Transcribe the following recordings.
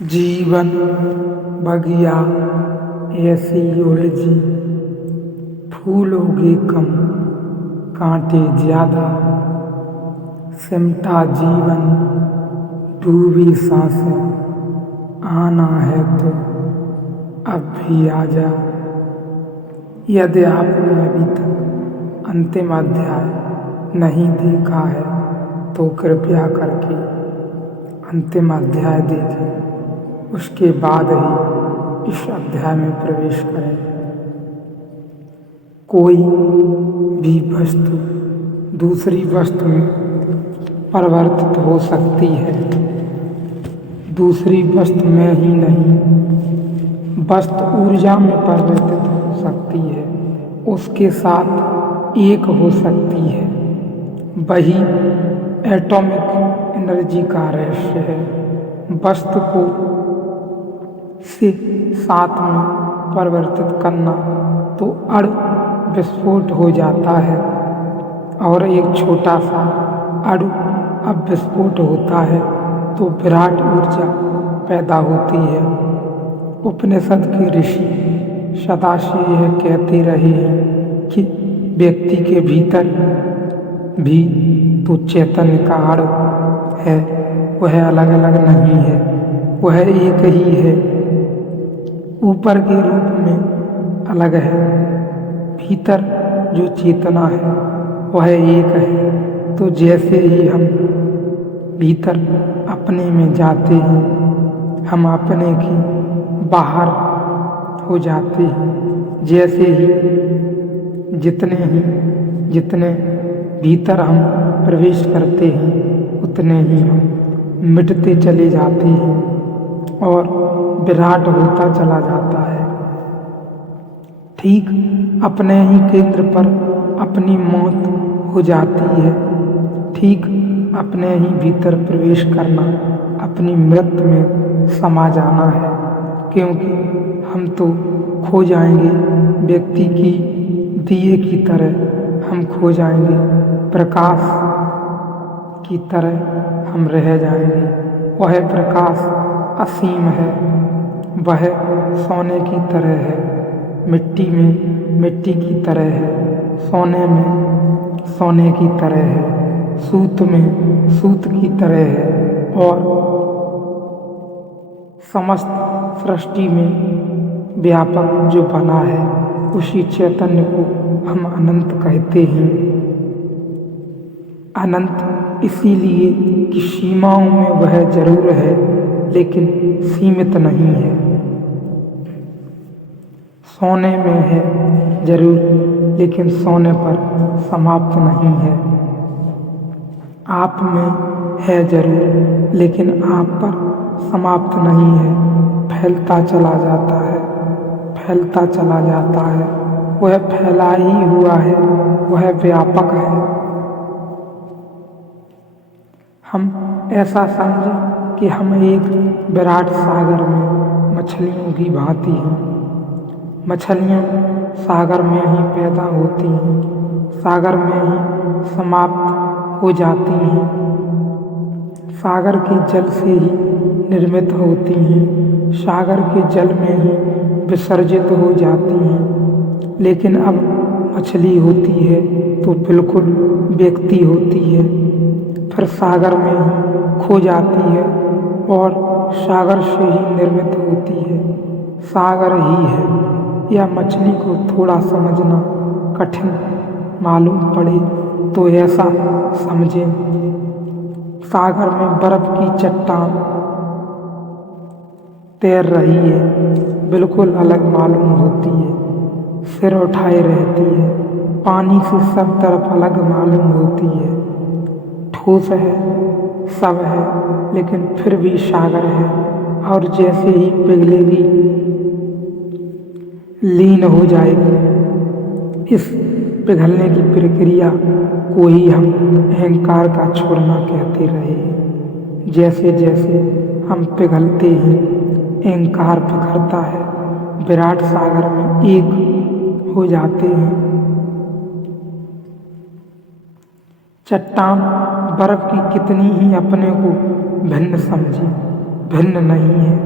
जीवन बगिया ऐसी उलझी, फूल उगे कम कांटे ज्यादा, सिमटा जीवन डूबी सांसें, आना है तो अब भी आजा। यदि आपने अभी तक अंतिम अध्याय नहीं देखा है तो कृपया करके अंतिम अध्याय देखें, उसके बाद ही इस अध्याय में प्रवेश करें। कोई भी वस्तु दूसरी वस्तु में परिवर्तित हो सकती है, दूसरी वस्तु में ही नहीं, वस्तु ऊर्जा में परिवर्तित हो सकती है, उसके साथ एक हो सकती है। वही एटॉमिक एनर्जी का रहस्य है। वस्तु को से साथ में परिवर्तित करना तो अणु विस्फोट हो जाता है, और एक छोटा सा अणु अब विस्फोट होता है तो विराट ऊर्जा पैदा होती है। उपनिषद के ऋषि सदा से यह कहते रहे हैं कि व्यक्ति के भीतर भी तो चैतन्य का अणु है, वह अलग अलग नहीं है, वह एक ही है। ऊपर के रूप में अलग है, भीतर जो चेतना है वह एक है। तो जैसे ही हम भीतर अपने में जाते हैं, हम अपने की बाहर हो जाते हैं। जैसे ही जितने भीतर हम प्रवेश करते हैं, उतने ही हम मिटते चले जाते हैं और विराट होता चला जाता है। ठीक अपने ही केंद्र पर अपनी मौत हो जाती है। ठीक अपने ही भीतर प्रवेश करना अपनी मृत्यु में समा जाना है, क्योंकि हम तो खो जाएंगे व्यक्ति की दिए की तरह, हम खो जाएंगे प्रकाश की तरह, हम रह जाएंगे। वह प्रकाश असीम है, वह सोने की तरह है, मिट्टी में मिट्टी की तरह है, सोने में सोने की तरह है, सूत में सूत की तरह है, और समस्त सृष्टि में व्यापक जो बना है उसी चैतन्य को हम अनंत कहते हैं। अनंत इसीलिए कि सीमाओं में वह जरूर है, लेकिन सीमित नहीं है। सोने में है जरूर, लेकिन सोने पर समाप्त नहीं है। आप में है जरूर, लेकिन आप पर समाप्त नहीं है। फैलता चला जाता है, फैलता चला जाता है। वह फैला ही हुआ है, वह व्यापक है। हम ऐसा समझें कि हम एक विराट सागर में मछलियों की भांति हैं। मछलियाँ सागर में ही पैदा होती हैं, सागर में ही समाप्त हो जाती हैं, सागर के जल से ही निर्मित होती हैं, सागर के जल में ही विसर्जित हो जाती हैं। लेकिन अब मछली होती है तो बिल्कुल व्यक्ति होती है, फिर सागर में ही खो जाती है और सागर से ही निर्मित होती है। सागर ही है। या मछली को थोड़ा समझना कठिन मालूम पड़े तो ऐसा समझें, सागर में बर्फ की चट्टान तैर रही है, बिल्कुल अलग मालूम होती है, सिर उठाए रहती है, पानी से सब तरफ अलग मालूम होती है, ठोस है, सब है, लेकिन फिर भी सागर है। और जैसे ही पिघलेगी, लीन हो जाएगी। इस पिघलने की प्रक्रिया को ही हम अहंकार का छोड़ना कहते रहे। जैसे जैसे हम पिघलते हैं, अहंकार बिखरता है, विराट सागर में एक हो जाते हैं। चट्टान बर्फ की कितनी ही अपने को भिन्न समझे, भिन्न नहीं है।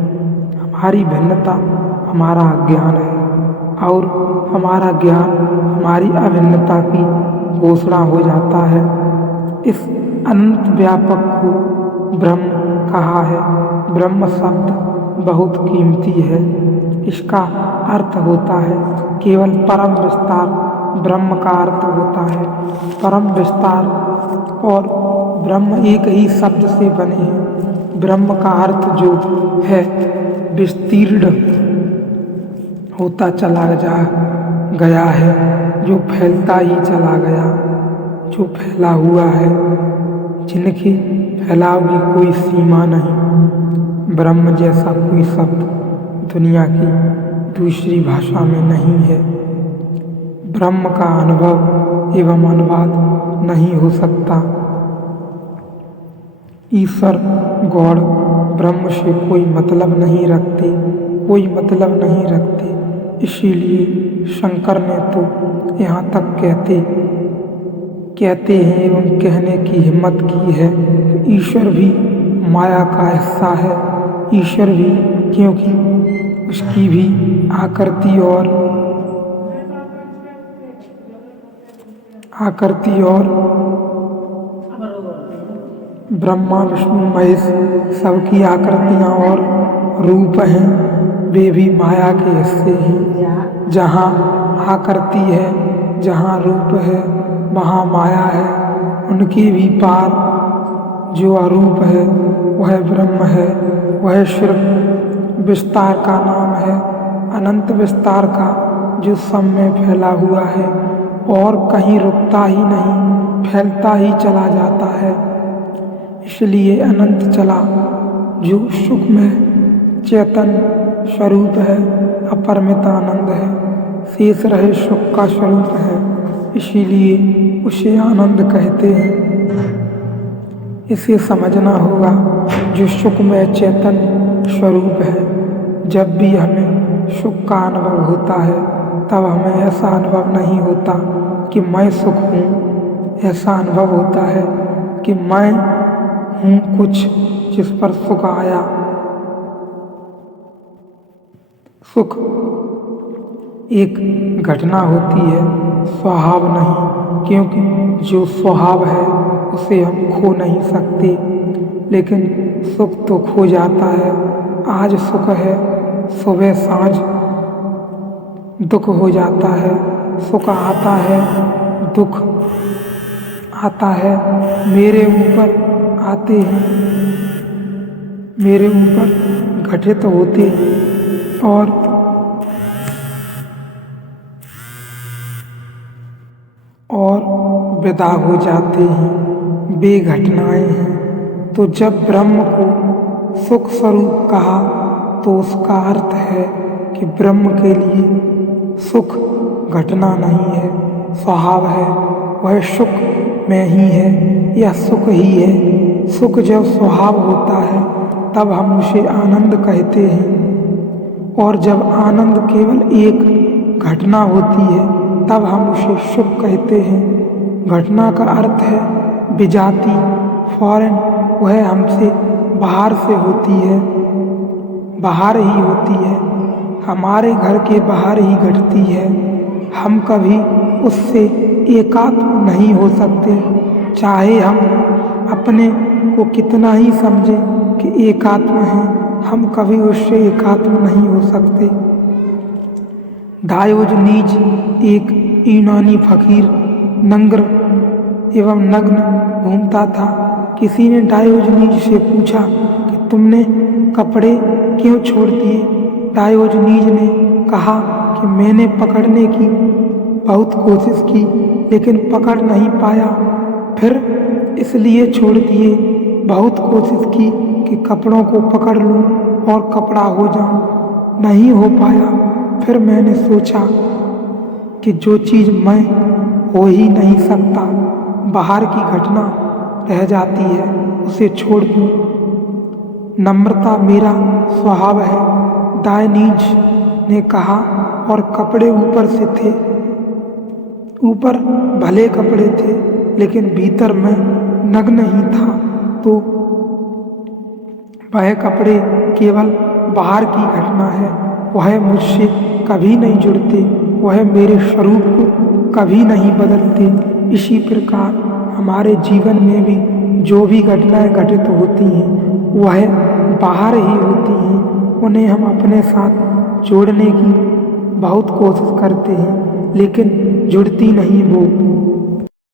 हमारी भिन्नता हमारा अज्ञान है और हमारा ज्ञान हमारी अभिन्नता की घोषणा हो जाता है। इस अनंत व्यापक को ब्रह्म कहा है। ब्रह्म शब्द बहुत कीमती है। इसका अर्थ होता है केवल परम विस्तार। ब्रह्म का अर्थ होता है परम विस्तार और ब्रह्म एक ही शब्द से बने हैं। ब्रह्म का अर्थ जो है विस्तीर्ण होता चला गया है, जो फैलता ही चला गया, जो फैला हुआ है, जिनके फैलाव की कोई सीमा नहीं। ब्रह्म जैसा कोई शब्द दुनिया की दूसरी भाषा में नहीं है। ब्रह्म का अनुभव एवं अनुवाद नहीं हो सकता। ईश्वर गॉड ब्रह्म से कोई मतलब नहीं रखते, कोई मतलब नहीं रखते। इसीलिए शंकर ने तो यहाँ तक कहते हैं एवं कहने की हिम्मत की है कि ईश्वर भी माया का हिस्सा है। ईश्वर भी, क्योंकि उसकी भी आकृति और ब्रह्मा विष्णु महेश सबकी आकृतियाँ और रूप हैं, वे भी माया के हिस्से हैं। जहाँ आकृति है, जहाँ रूप है, वहाँ माया है। उनके भी पार जो अरूप है वह ब्रह्म है। वह सिर्फ विस्तार का नाम है, अनंत विस्तार का, जो सब में फैला हुआ है और कहीं रुकता ही नहीं, फैलता ही चला जाता है। इसलिए अनंत चला, जो सुख में चैतन्य स्वरूप है, अपरिमित आनंद है, शेष रहे सुख का स्वरूप है। इसीलिए उसे आनंद कहते हैं। इसे समझना होगा, जो सुख में चैतन्य स्वरूप है। जब भी हमें सुख का अनुभव होता है तब हमें ऐसा अनुभव नहीं होता कि मैं सुख हूँ। ऐसा अनुभव होता है कि मैं हूँ कुछ जिस पर सुख आया। सुख एक घटना होती है, स्वभाव नहीं, क्योंकि जो स्वभाव है उसे हम खो नहीं सकते। लेकिन सुख तो खो जाता है। आज सुख है, सुबह सांझ दुख हो जाता है। सुख आता है, दुख आता है, मेरे ऊपर आते हैं, मेरे ऊपर घटित होते और विदा हो जाते हैं। वे घटनाएं हैं। तो जब ब्रह्म को सुख स्वरूप कहा तो उसका अर्थ है कि ब्रह्म के लिए सुख घटना नहीं है, स्वभाव है। वह सुख में ही है, यह सुख ही है। सुख जब स्वभाव होता है तब हम उसे आनंद कहते हैं, और जब आनंद केवल एक घटना होती है तब हम उसे सुख कहते हैं। घटना का अर्थ है विजाती, फॉरेन। वह हमसे बाहर से होती है, बाहर ही होती है, हमारे घर के बाहर ही घटती है। हम कभी उससे एकात्म नहीं हो सकते, चाहे हम अपने को कितना ही समझें कि एकात्म हैं, हम कभी उससे एकात्म नहीं हो सकते। डायोजनीज एक यूनानी फकीर नंगर एवं नग्न घूमता था। किसी ने डायोजनीज से पूछा कि तुमने कपड़े क्यों छोड़ दिए? डायोजनीज ने कहा कि मैंने पकड़ने की बहुत कोशिश की लेकिन पकड़ नहीं पाया, फिर इसलिए छोड़ दिए। बहुत कोशिश की कि कपड़ों को पकड़ लूं और कपड़ा हो जाऊं, नहीं हो पाया। फिर मैंने सोचा कि जो चीज़ मैं हो ही नहीं सकता, बाहर की घटना रह जाती है, उसे छोड़ दूं। नम्रता मेरा स्वभाव है, डायोजनीज ने कहा, और कपड़े ऊपर से थे। ऊपर भले कपड़े थे लेकिन भीतर मैं नग्न ही था। तो वह कपड़े केवल बाहर की घटना है, वह मुझसे कभी नहीं जुड़ते, वह मेरे स्वरूप को कभी नहीं बदलते। इसी प्रकार हमारे जीवन में भी जो भी घटनाएं घटित होती हैं वह बाहर ही होती हैं। उन्हें हम अपने साथ जोड़ने की बहुत कोशिश करते हैं लेकिन जुड़ती नहीं वो।